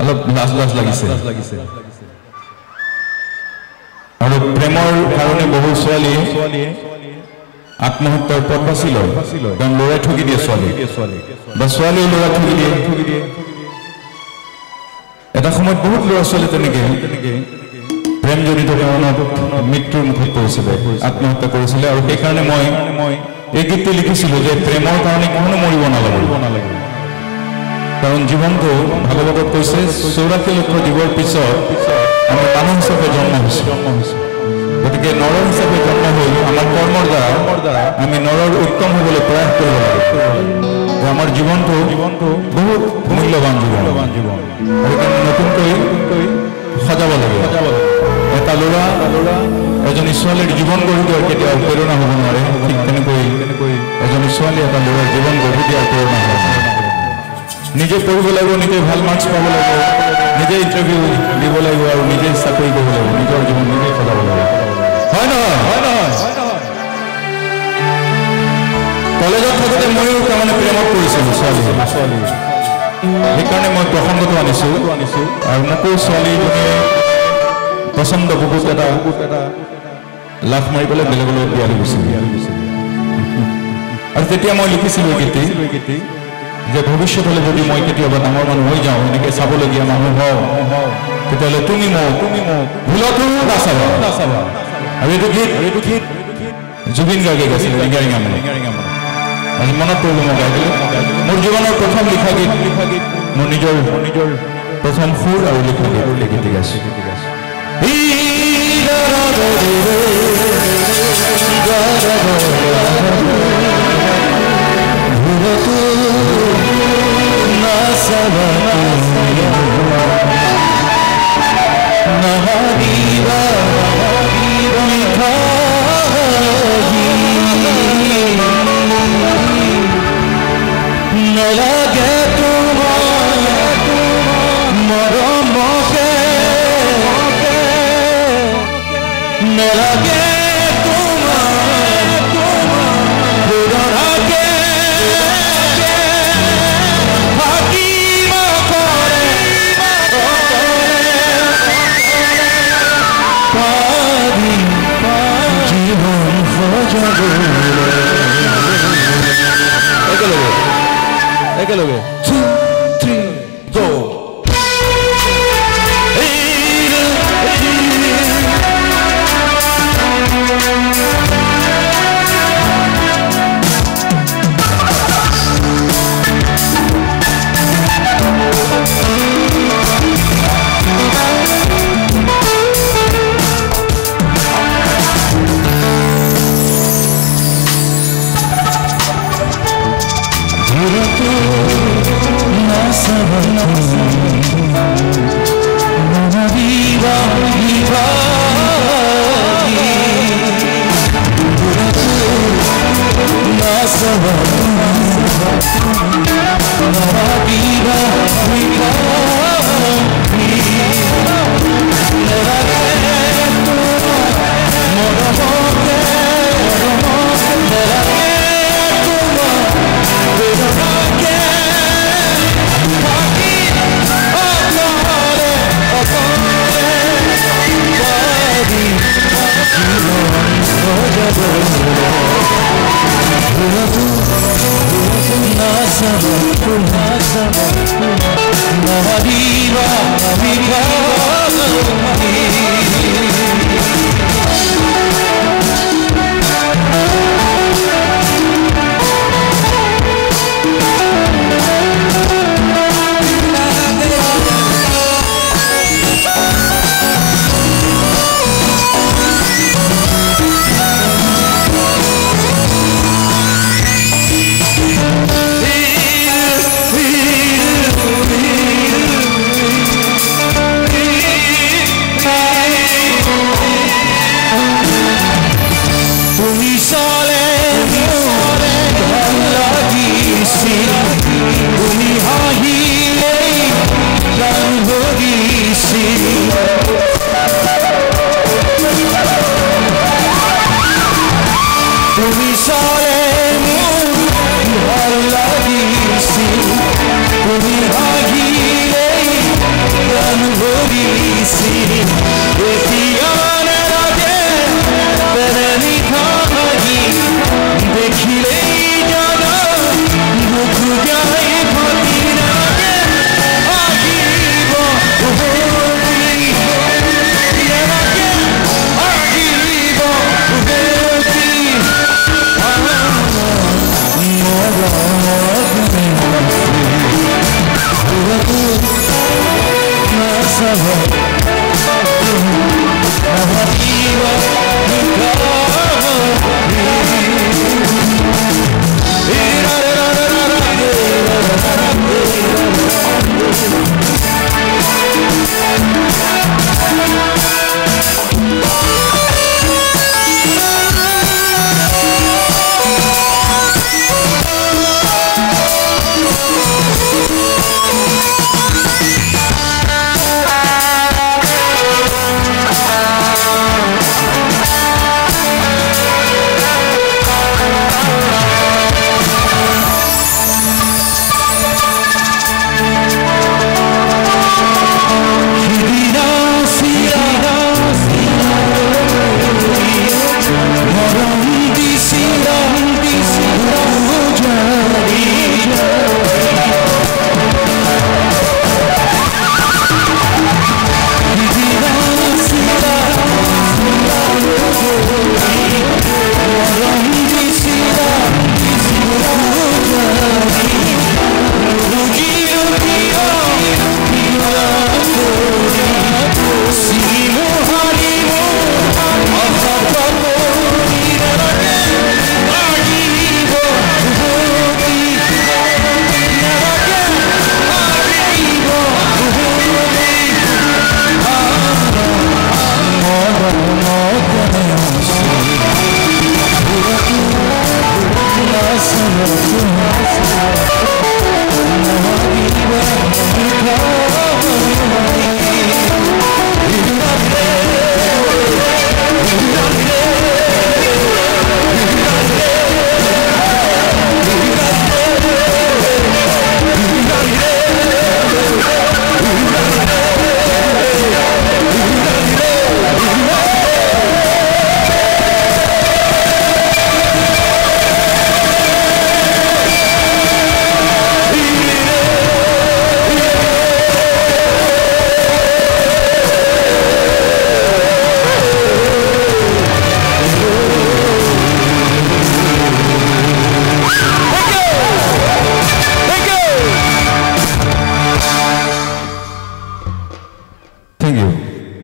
অলপ লাজ লাগিছে আৰু প্ৰেমৰ কাৰণে বহু ছোৱালী আত্মহত্যাৰ পথ বাছি লয় কাৰণ ল'ৰাই ঠগি দিয়ে ছোৱালী বা ছোৱালীয়ে ল'ৰা ঠগি দিয়ে এটা সময়ত বহুত ল'ৰা ছোৱালী তেনেকে প্ৰেমজনিত কাৰণত মৃত্যুৰ মুখত পৰিছিলে আত্মহত্যা কৰিছিলে আৰু সেইকাৰণে মই এই গীতটি লিখিছিলোঁ যে প্ৰেমৰ কাৰণে কোনো মৰিব নালাগে কাৰণ জীৱনটো ভাগৱতত কৈছে 84 লক্ষ জীৱৰ পিছত আমি মানুহ হিচাপে জন্ম হৈছোঁ গতিকে নৰ হিচাপে জন্ম হৈ আমাৰ কৰ্মৰ দ্বাৰা আমি নৰৰ উত্তম হ'বলৈ প্ৰয়াস কৰিব লাগে আমাৰ জীৱনটো বহুত মূল্যৱান জীৱন সেইকাৰণে নতুনকৈ সজাব লাগে এটা ল'ৰা এজনী ছোৱালীৰ জীৱন গঢ়ি দিয়াৰ কেতিয়াও প্ৰেৰণা হ'ব নোৱাৰে ঠিক তেনেকৈ এজনী ছোৱালী এটা ল'ৰাৰ জীৱন গঢ়ি দিয়াৰ প্ৰেৰণা হ'ব নিজে পঢ়িব লাগিব নিজে ভাল মাৰ্কছ পাব লাগিব নিজে ইণ্টাৰভিউ দিব লাগিব আৰু নিজে চাকৰি কৰিব লাগিব নিজৰ জীৱন নিজে সজাব লাগিব হয় নহয় কলেজত থাকোঁতে ময়ো তাৰমানে প্ৰেমত পৰিছিলোঁ ছোৱালী সেইকাৰণে মই প্ৰসংগটো আনিছোঁ আৰু মোকো ছোৱালীজনীয়ে পচন্দ বহুত এটা লাভ মাৰি পেলাই বেলেগৰ লগত বিয়া দি গৈছিল আৰু তেতিয়া মই লিখিছিলোঁ এই গীতটি যে ভৱিষ্যতলৈ যদি মই কেতিয়াবা ডাঙৰ মানুহ হৈ যাওঁ এনেকৈ চাবলগীয়া মানুহ হওঁ তেতিয়াহ'লে তুমি মোক ভুলতো নাচাবা আৰু এইটো গীত জুবিন গাৰ্গে গাইছিলে ৰিঙা মানে আজি মনত পৰিব মই গাই দিলোঁ মোৰ জীৱনৰ প্ৰথম লিখা গীত মোৰ নিজৰ প্ৰথম সুৰ আৰু লিখা গীত গাইছোঁ একেলগে 2 3 go Thank you.